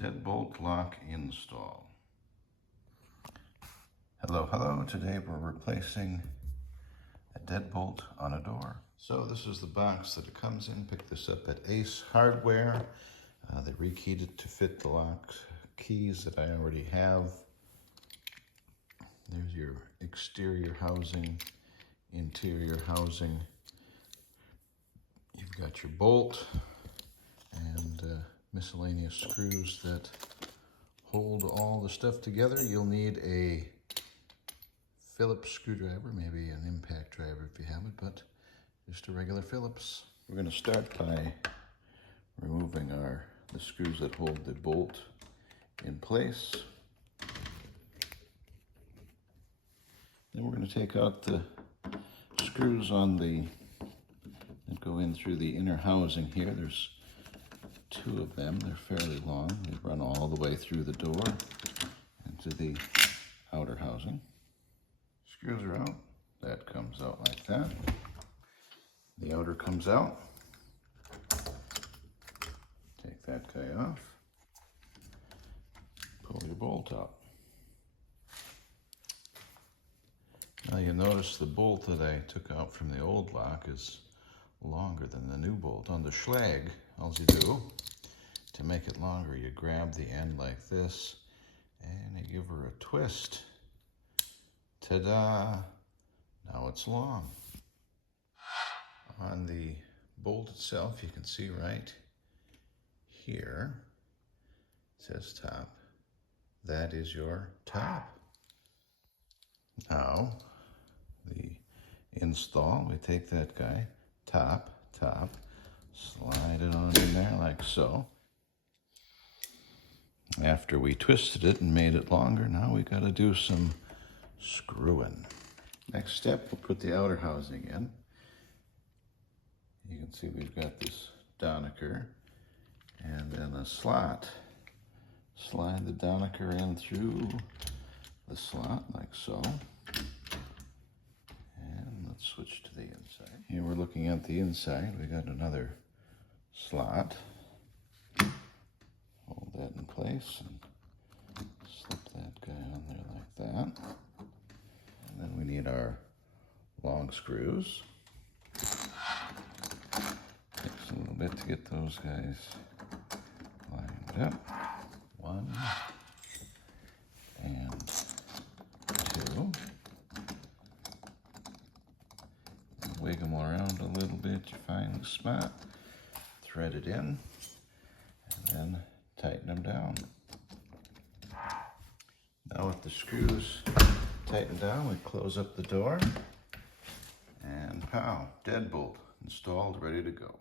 Deadbolt lock install. Hello. Today we're replacing a deadbolt on a door. So this is the box that it comes in. Pick this up at Ace Hardware. They rekeyed it to fit the lock keys that I already have. There's your exterior housing, interior housing. You've got your bolt and miscellaneous screws that hold all the stuff together. You'll need a Phillips screwdriver, maybe an impact driver if you have it, but just a regular Phillips. We're going to start by removing the screws that hold the bolt in place. Then we're going to take out the screws that go in through the inner housing here. There's two of them. They're fairly long. They run all the way through the door into the outer housing. Screws are out. That comes out like that. The outer comes out. Take that guy off. Pull your bolt out. Now you notice the bolt that I took out from the old lock is longer than the new bolt. On the Schlag, all you do to make it longer, you grab the end like this and you give her a twist. Ta-da! Now it's long. On the bolt itself, you can see right here, it says top. That is your top. Now, the install, we take that guy, top, slide it on in there like so. After we twisted it and made it longer, now we got to do some screwing. Next step, we'll put the outer housing in. You can see we've got this Donaker and then a slot. Slide the Donaker in through the slot like so. And let's switch to the inside. Here we're looking at the inside. We got another slot. Hold that in place and slip that guy on there like that. And then we need our long screws. Takes a little bit to get those guys lined up. 1 and 2. Wig them around a little bit, you find the spot, thread it in, and then tighten them down. Now with the screws tightened down, we close up the door, and pow, deadbolt installed, ready to go.